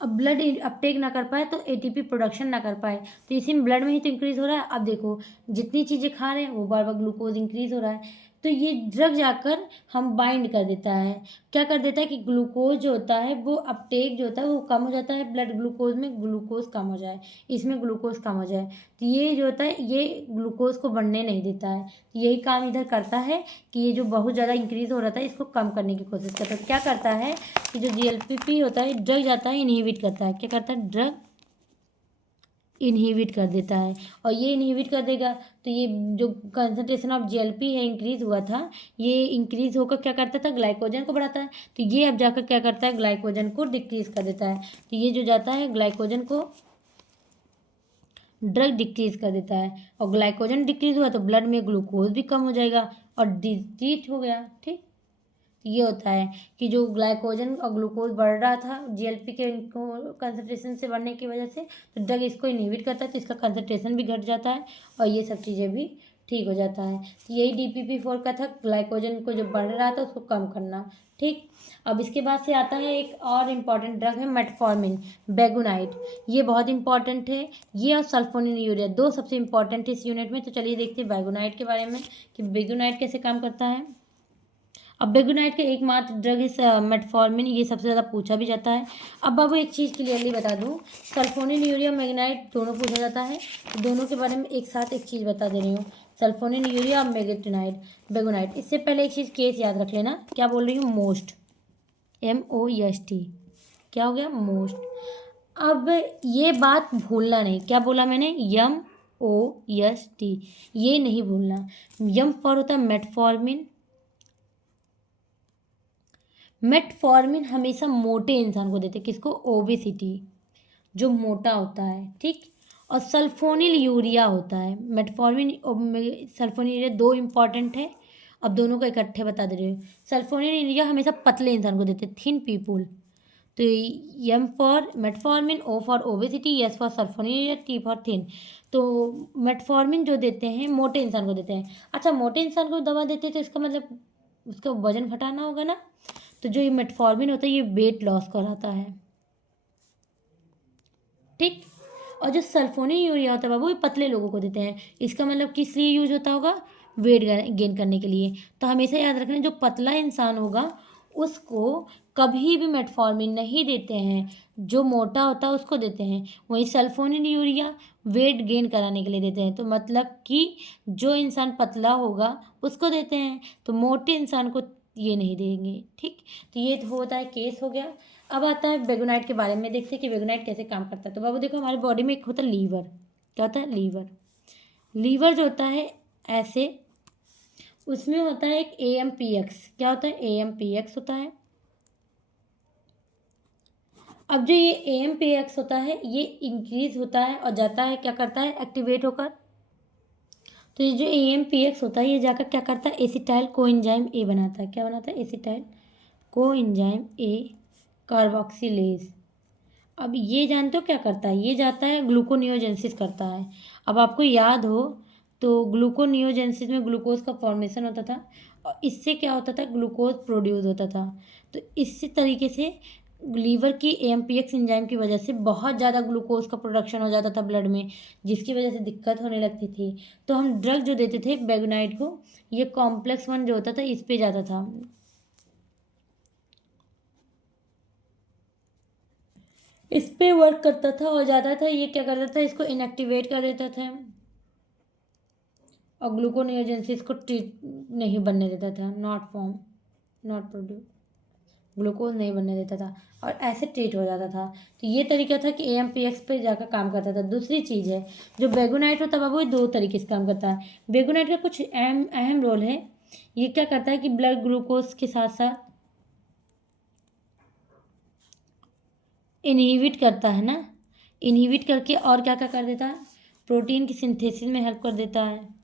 अब ब्लड अपटेक ना कर पाए तो एटीपी प्रोडक्शन ना कर पाए, तो इसी में ब्लड में ही तो इंक्रीज हो रहा है। अब देखो जितनी चीज़ें खा रहे हैं वो बार बार ग्लूकोज इंक्रीज हो रहा है, तो ये ड्रग जाकर हम बाइंड कर देता है, क्या कर देता है कि ग्लूकोज जो होता है वो अपटेक जो होता है वो कम हो जाता है, ब्लड ग्लूकोज में ग्लूकोज कम हो जाए, इसमें ग्लूकोज कम हो जाए। तो ये जो होता है ये ग्लूकोज को बढ़ने नहीं देता है। तो यही काम इधर करता है कि ये जो बहुत ज़्यादा इंक्रीज हो रहा था इसको कम करने की कोशिश करता है। क्या करता है कि जो GLP होता है ड्रग जाता है इनहिबिट करता है, क्या करता है ड्रग इनहिबिट कर देता है। और ये इनहिबिट कर देगा तो ये जो कंसंट्रेशन ऑफ GLP है इंक्रीज हुआ था, ये इंक्रीज होकर क्या करता था ग्लाइकोजन को बढ़ाता है। तो ये अब जाकर क्या करता है ग्लाइकोजन को डिक्रीज कर देता है। तो ये जो जाता है ग्लाइकोजन को ड्रग डिक्रीज कर देता है, और ग्लाइकोजन डिक्रीज हुआ तो ब्लड में ग्लूकोज भी कम हो जाएगा और डिजीज हो गया। ठीक, ये होता है कि जो ग्लाइकोजन और ग्लूकोज बढ़ रहा था GLP के कंसंट्रेशन से बढ़ने की वजह से, तो ड्रग इसको इनहिबिट करता है तो इसका कंसंट्रेशन भी घट जाता है और ये सब चीज़ें भी ठीक हो जाता है। तो यही DPP-4 का था, ग्लाइकोजन को जो बढ़ रहा था उसको कम करना। ठीक, अब इसके बाद से आता है एक और इम्पॉर्टेंट ड्रग है मेटफॉर्मिन, बेगुनाइट। ये बहुत इंपॉर्टेंट है, ये और सल्फोनिलयूरिया दो सबसे इंपॉर्टेंट है इस यूनिट में। तो चलिए देखते हैं बेगुनाइट के बारे में कि बेगुनाइट कैसे काम करता है। अब बेगुनाइट का एकमात्र ड्रग है मेटफॉर्मिन, ये सबसे ज़्यादा पूछा भी जाता है। अब बाबू एक चीज़ क्लियरली बता दूँ, सल्फोनिलयूरिया मैग्नाइट दोनों पूछा जाता है, तो दोनों के बारे में एक साथ एक चीज़ बता दे रही हूँ, सल्फोनिलयूरिया और बेगुनाइट। इससे पहले एक चीज़ केस याद रख लेना, क्या बोल रही हूँ, मोस्ट, MOST, क्या हो गया मोस्ट। अब ये बात भूलना नहीं, क्या बोला मैंने, MOST, ये नहीं भूलना। यम फॉर होता है मेटफॉर्मिन। मेटफॉर्मिन हमेशा मोटे इंसान को देते, किसको, ओबेसिटी, जो मोटा होता है। ठीक, और सल्फोनिल यूरिया होता है, मेटफॉर्मिन सल्फोनिल यूरिया दो इंपॉर्टेंट है। अब दोनों को इकट्ठे बता दे रही हूँ, सल्फोनिल यूरिया हमेशा पतले इंसान को देते, थिन पीपुल। तो M for metformin, O for obesity, S for sulphonyl, T for thin. तो मेटफॉर्मिन जो देते हैं मोटे इंसान को देते हैं। अच्छा, मोटे इंसान को दवा देते हैं तो इसका मतलब उसका वजन घटाना होगा ना, तो जो ये मेटफॉर्मिन होता है ये वेट लॉस कराता है। ठीक, और जो सल्फोनिल यूरिया होता है बाबू ये पतले लोगों को देते हैं, इसका मतलब किस लिए यूज होता होगा, वेट गेन करने के लिए। तो हमेशा याद रखना जो पतला इंसान होगा उसको कभी भी मेटफॉर्मिन नहीं देते हैं, जो मोटा होता है उसको देते हैं। वहीं सल्फोनिल यूरिया वेट गेन कराने के लिए देते हैं, तो मतलब कि जो इंसान पतला होगा उसको देते हैं, तो मोटे इंसान को ये नहीं देंगे। ठीक, तो ये होता है केस हो गया। अब आता है बेगुनाइट के बारे में, देखते हैं कि बेगुनाइट कैसे काम करता है। तो बाबू देखो हमारी बॉडी में एक होता है लीवर, क्या होता है लीवर। लीवर जो होता है ऐसे, उसमें होता है एक AMPX, क्या होता है AMPX होता है। अब जो ये AMPX होता है ये इंक्रीज होता है और जाता है, क्या करता है, एक्टिवेट होकर। तो ये जो AMPX होता है ये जाकर क्या करता है, एसिटाइल कोएंजाइम A बनाता है, क्या बनाता है, एसिटाइल कोएंजाइम A कार्बोक्सिलेज। अब ये जानते हो क्या करता है, ये जाता है ग्लूकोनियोजेंसिस करता है। अब आपको याद हो तो ग्लूकोनियोजेंसिस में ग्लूकोज का फॉर्मेशन होता था और इससे क्या होता था, ग्लूकोज प्रोड्यूस होता था। तो इसी तरीके से लीवर की AMPX एंजाइम की वजह से बहुत ज़्यादा ग्लूकोज का प्रोडक्शन हो जाता था ब्लड में, जिसकी वजह से दिक्कत होने लगती थी। तो हम ड्रग जो देते थे बेगुनाइट को, ये कॉम्प्लेक्स 1 जो होता था इस पे जाता था, इस पे वर्क करता था और जाता था। ये क्या करता था, इसको इनएक्टिवेट कर देता था और ग्लूकोनियोजेंसिस को ट्रीट नहीं बनने देता था, नॉट प्रोड्यूस, ग्लूकोज नहीं बनने देता था और ऐसे ट्रीट हो जाता था। तो ये तरीका था कि AMPX पे जाकर काम करता था। दूसरी चीज़ है जो बेगुनाइट होता है वो दो तरीके से काम करता है। बेगुनाइट का कुछ अहम अहम रोल है, ये क्या करता है कि ब्लड ग्लूकोज के साथ साथ इनहिबिट करता है ना, इनहिबिट करके और क्या क्या कर देता है, प्रोटीन की सिंथेसिस में हेल्प कर देता है।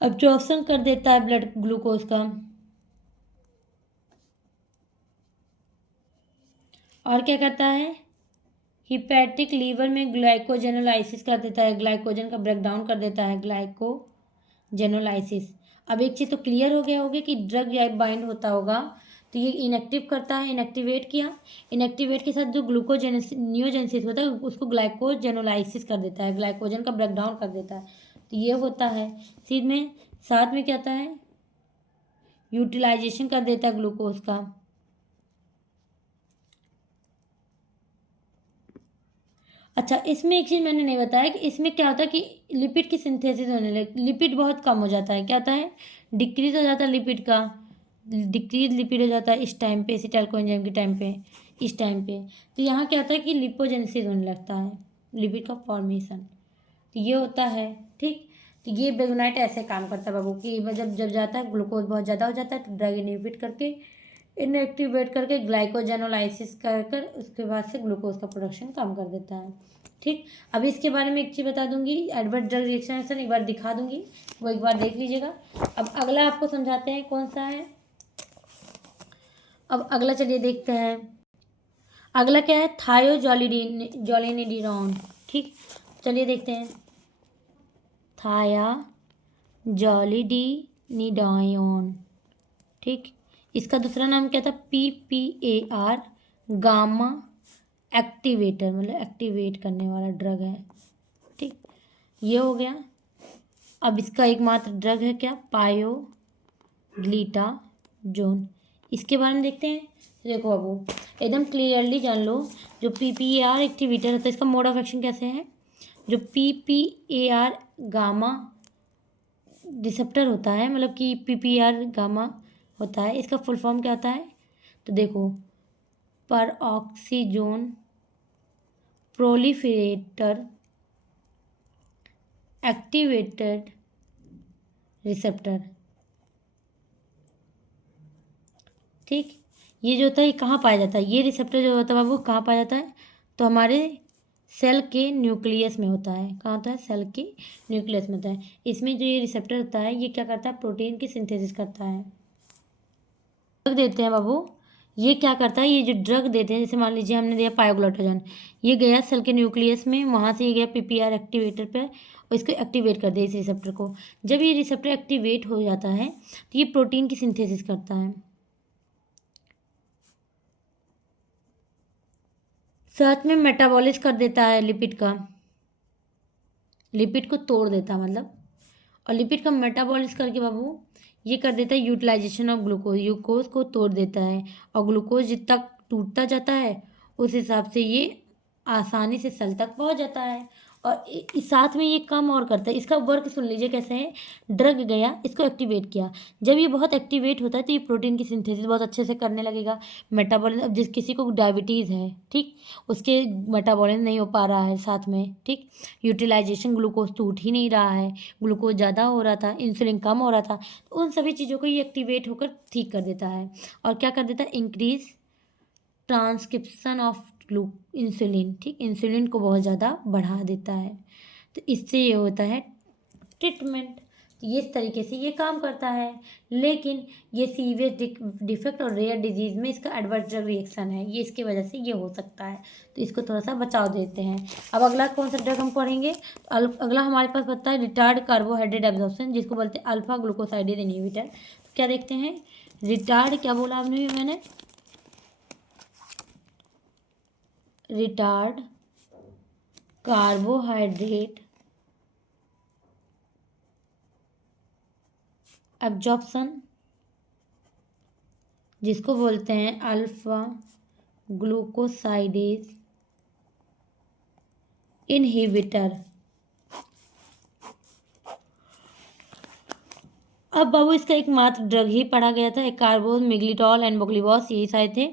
अब्जॉर्प्शन कर देता है ब्लड ग्लूकोज का, और क्या करता है, हिपैटिक लीवर में ग्लाइकोजेनोलाइसिस कर देता है, ग्लाइकोजन का ब्रेकडाउन कर देता है, ग्लाइकोजेनोलाइसिस। अब एक चीज़ तो क्लियर हो गया होगा कि ड्रग या बाइंड होता होगा, तो तो ये इनएक्टिव करता है, इनएक्टिवेट किया, इनएक्टिवेट के साथ जो ग्लूकोजेनियोजेनेसिस होता है उसको ग्लाइकोजेनोलाइसिस कर देता है, ग्लाइकोजन का ब्रेकडाउन कर देता है। तो ये होता है। साथ में क्या होता है, यूटिलाइजेशन कर देता है ग्लूकोज का। अच्छा, इसमें एक चीज़ मैंने नहीं बताया कि इसमें क्या होता है कि लिपिड की सिंथेसिस होने लगे, लिपिड बहुत कम हो जाता है। क्या होता है, डिक्रीज हो जाता है लिपिड का, डिक्रीज लिपिड हो जाता है इस टाइम पे, एसिटाइल कोएंजाइम के टाइम पे, इस टाइम पे। तो यहाँ क्या होता है कि लिपोजेनेसिस होने लगता है, लिपिड का फॉर्मेशन। तो ये होता है। ठीक, तो ये बेगोनाइट ऐसे काम करता है बाबू कि मतलब जब जाता है ग्लूकोज बहुत ज़्यादा हो जाता है तो ड्रग इनहिबिट करके, इनएक्टिवेट करके ग्लाइकोजेनोलाइसिस कर कर उसके बाद से ग्लूकोज का प्रोडक्शन कम कर देता है। ठीक, अब इसके बारे में एक चीज़ बता दूंगी, एडवर्स ड्रग रिएक्शन एक बार दिखा दूंगी, वो एक बार देख लीजिएगा। अब अगला आपको समझाते हैं कौन सा है। अब अगला चलिए देखते हैं। अगला क्या है, थायोजोलिनिडिरोन। ठीक, चलिए देखते हैं। थायाजोलिडिनिडायोन। ठीक, इसका दूसरा नाम क्या था, PPAR, गामा एक्टिवेटर, मतलब एक्टिवेट करने वाला ड्रग है। ठीक, ये हो गया। अब इसका एकमात्र ड्रग है क्या, पायोग्लिटाजोन। इसके बारे में देखते हैं। देखो बाबू, एकदम क्लियरली जान लो, जो PPAR एक्टिवेटर होता है इसका मोड ऑफ एक्शन कैसे है। जो PPAR गामा रिसेप्टर होता है, मतलब कि PPAR गामा होता है, इसका फुल फॉर्म क्या होता है, तो देखो, पर ऑक्सीजोन प्रोलिफरेटर एक्टिवेटेड रिसेप्टर। ठीक, ये जो होता है ये कहाँ पाया जाता है, ये रिसेप्टर जो होता है बाबू कहाँ पाया जाता है, तो हमारे सेल के न्यूक्लियस में होता है। कहाँ होता है, सेल के न्यूक्लियस में होता है। इसमें जो ये रिसेप्टर होता है ये क्या करता है, प्रोटीन की सिंथेसिस करता है। ड्रग देते हैं बाबू, ये क्या करता है, ये जो ड्रग देते हैं, जैसे मान लीजिए हमने दिया पायोग्लूटाजोन, ये गया सेल के न्यूक्लियस में, वहाँ से ये गया PPAR एक्टिवेटर पे और इसको एक्टिवेट कर दिया इस रिसेप्टर को। जब ये रिसेप्टर एक्टिवेट हो जाता है तो ये प्रोटीन की सिंथेसिस करता है, साथ में मेटाबॉलिस कर देता है लिपिड का, लिपिड को तोड़ देता है मतलब, और लिपिड का मेटाबॉलिस करके बाबू ये कर देता है यूटिलाइजेशन ऑफ ग्लूकोज, ग्लूकोज को तोड़ देता है, और ग्लूकोज जितना टूटता जाता है उस हिसाब से ये आसानी से सेल तक पहुंच जाता है। और इस साथ में ये काम और करता है, इसका वर्क सुन लीजिए कैसे है। ड्रग गया, इसको एक्टिवेट किया, जब ये बहुत एक्टिवेट होता है तो ये प्रोटीन की सिंथेसिस बहुत अच्छे से करने लगेगा। मेटाबॉलिज्म, अब जिस किसी को डायबिटीज़ है, ठीक, उसके मेटाबॉलिज्म नहीं हो पा रहा है साथ में, ठीक, यूटिलाइजेशन ग्लूकोज टूट ही नहीं रहा है, ग्लूकोज ज़्यादा हो रहा था, इंसुलिन कम हो रहा था, तो उन सभी चीज़ों को ये एक्टिवेट होकर ठीक कर देता है। और क्या कर देता है, इंक्रीज ट्रांसक्रिप्शन ऑफ इंसुलिन। ठीक, इंसुलिन को बहुत ज़्यादा बढ़ा देता है। तो इससे ये होता है ट्रीटमेंट। तो ये इस तरीके से ये काम करता है। लेकिन ये सीवियर डिफेक्ट और रेयर डिजीज़ में इसका एडवर्स ड्रग रिएक्शन है, ये इसकी वजह से ये हो सकता है, तो इसको थोड़ा सा बचाव देते हैं। अब अगला कौन सा ड्रग हम पढ़ेंगे, तो अगला हमारे पास पता है रिटार्ड कार्बोहाइड्रेट एब्जॉर्प्शन, जिसको बोलते हैं अल्फा ग्लूकोसाइडेज इनहिबिटर। तो क्या देखते हैं, रिटार्ड क्या बोला आपने, मैंने रिटार्ड कार्बोहाइड्रेट एब्जॉर्प्शन, जिसको बोलते हैं अल्फा ग्लूकोसाइडेज इनहिबिटर। अब बाबू इसका एकमात्र ड्रग ही पढ़ा गया था, एकार्बोज, मिग्लिटॉल एंड बोक्लिबॉस, यही सारे थे।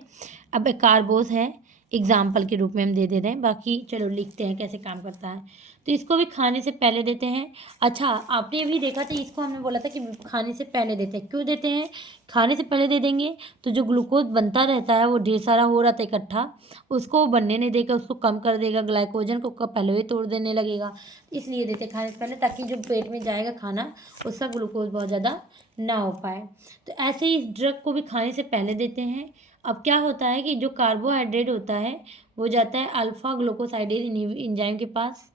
अब एकार्बोज है, एग्जाम्पल के रूप में हम दे रहे हैं, बाकी चलो लिखते हैं कैसे काम करता है। तो इसको भी खाने से पहले देते हैं। अच्छा, आपने भी देखा था, इसको हमने बोला था कि खाने से पहले देते हैं। क्यों देते हैं, खाने से पहले दे देंगे तो जो ग्लूकोज बनता रहता है वो ढेर सारा हो रहा था इकट्ठा, उसको बनने नहीं देगा, उसको कम कर देगा, ग्लाइकोजन को पहले ही तोड़ देने लगेगा। इसलिए देते खाने से पहले, ताकि जो पेट में जाएगा खाना उसका ग्लूकोज बहुत ज़्यादा ना हो पाए। तो ऐसे ही इस ड्रग को भी खाने से पहले देते हैं। अब क्या होता है कि जो कार्बोहाइड्रेट होता है वो जाता है अल्फा ग्लूकोसाइडेज एंजाइम के पास,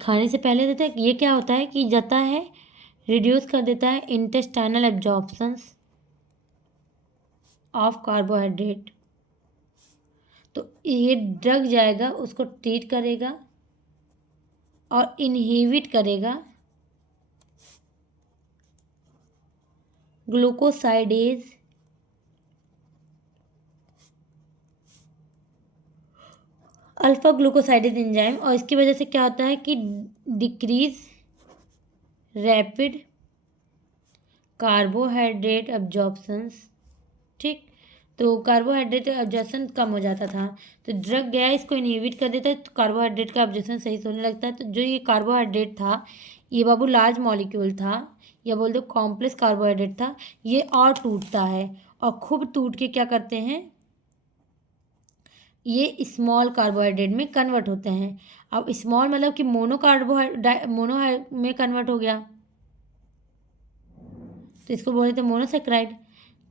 खाने से पहले देता है। ये क्या होता है कि जाता है, रिड्यूस कर देता है इंटेस्टाइनल एब्जॉर्प्शंस, ऑफ कार्बोहाइड्रेट। तो ये ड्रग जाएगा, उसको ट्रीट करेगा और इनहिबिट करेगा ग्लूकोसाइडेज अल्फा ग्लूकोसाइडेज एंजाइम, और इसकी वजह से क्या होता है कि डिक्रीज रैपिड कार्बोहाइड्रेट अब्जॉर्प्शंस। ठीक, तो कार्बोहाइड्रेट एब्जॉर्प्शन कम हो जाता था, तो ड्रग गया इसको इनहिबिट कर देता है, तो कार्बोहाइड्रेट का एब्जॉर्प्शन सही से होने लगता है। तो जो ये कार्बोहाइड्रेट था, ये बाबू लार्ज मॉलिक्यूल था, या बोल दो कॉम्प्लेक्स कार्बोहाइड्रेट था, ये और टूटता है, और खूब टूट के क्या करते हैं, ये स्मॉल कार्बोहाइड्रेट में कन्वर्ट होते हैं। अब स्मॉल मतलब कि मोनो में कन्वर्ट हो गया, तो इसको बोलते हैं मोनोसेक्राइड।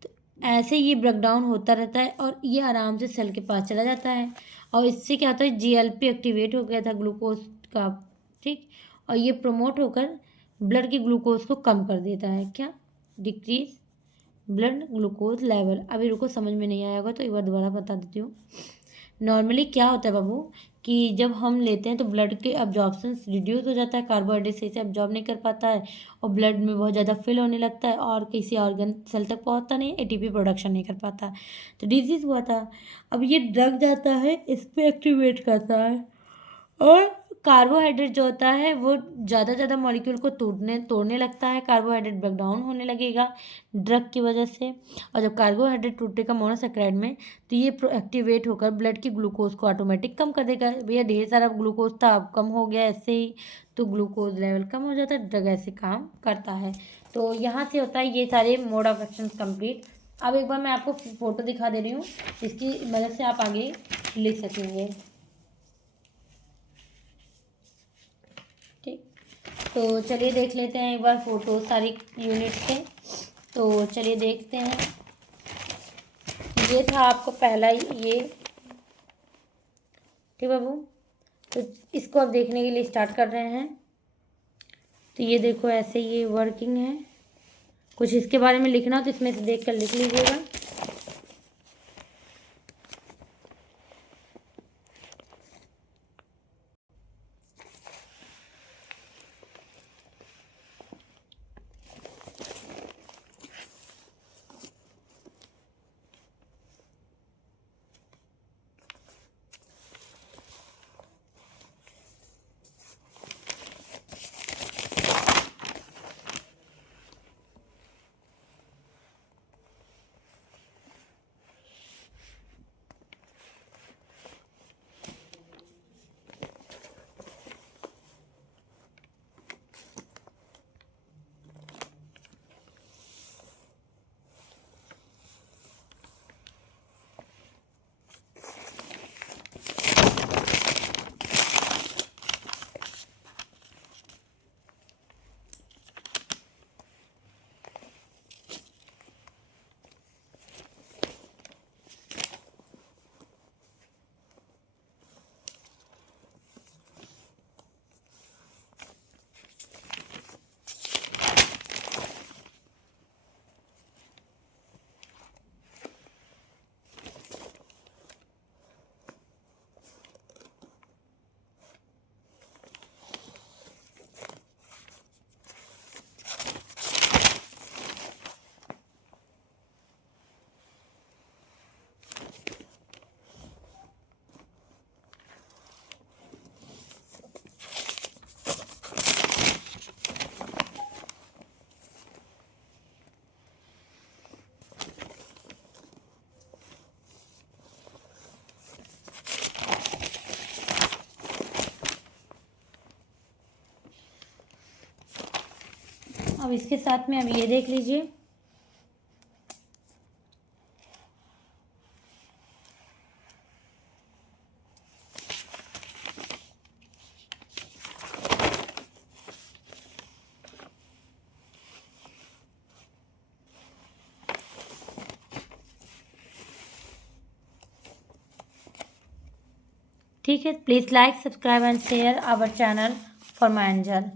तो ऐसे ये ब्रेकडाउन होता रहता है और ये आराम से सेल के पास चला जाता है, और इससे क्या होता है, जीएलपी एक्टिवेट हो गया था ग्लूकोज का। ठीक, और ये प्रमोट होकर ब्लड के ग्लूकोज को कम कर देता है। क्या, डिक्रीज ब्लड ग्लूकोज लेवल। अभी रुको, समझ में नहीं आया होगा तो एक बार दोबारा बता देती हूँ। नॉर्मली क्या होता है बाबू कि जब हम लेते हैं तो ब्लड के अब्जॉर्प्शन रिड्यूस हो जाता है, कार्बोहाइड्रेट सही से अब्जॉर्ब नहीं कर पाता है, और ब्लड में बहुत ज़्यादा फिल होने लगता है, और किसी ऑर्गन सेल तक पहुंचता नहीं, एटीपी प्रोडक्शन नहीं कर पाता, तो डिजीज़ हुआ था। अब ये ड्रग जाता है, इस पर एक्टिवेट करता है, और कार्बोहाइड्रेट जो होता है वो ज़्यादा मॉलिक्यूल को तोड़ने लगता है, कार्बोहाइड्रेट ब्रेकडाउन होने लगेगा ड्रग की वजह से। और जब कार्बोहाइड्रेट टूटेगा मोनोसेक्राइड में, तो ये एक्टिवेट होकर ब्लड की ग्लूकोज को ऑटोमेटिक कम कर देगा। भैया ढेर सारा ग्लूकोज था, अब कम हो गया ऐसे ही, तो ग्लूकोज लेवल कम हो जाता है, ड्रग ऐसे काम करता है। तो यहाँ से होता है ये सारे मोड ऑफ एक्शन कंप्लीट। अब एक बार मैं आपको फोटो दिखा दे रही हूँ, इसकी मदद से आप आगे लिख सकेंगे। ठीक, तो चलिए देख लेते हैं एक बार फोटो सारी यूनिट के। तो चलिए देखते हैं, ये था आपको पहला ये। ठीक बाबू, तो इसको अब देखने के लिए स्टार्ट कर रहे हैं। तो ये देखो ऐसे ये वर्किंग है, कुछ इसके बारे में लिखना हो तो इसमें से देख कर लिख लीजिएगा। अब इसके साथ में अब ये देख लीजिए, ठीक है। Please like, subscribe and share our channel for my angel.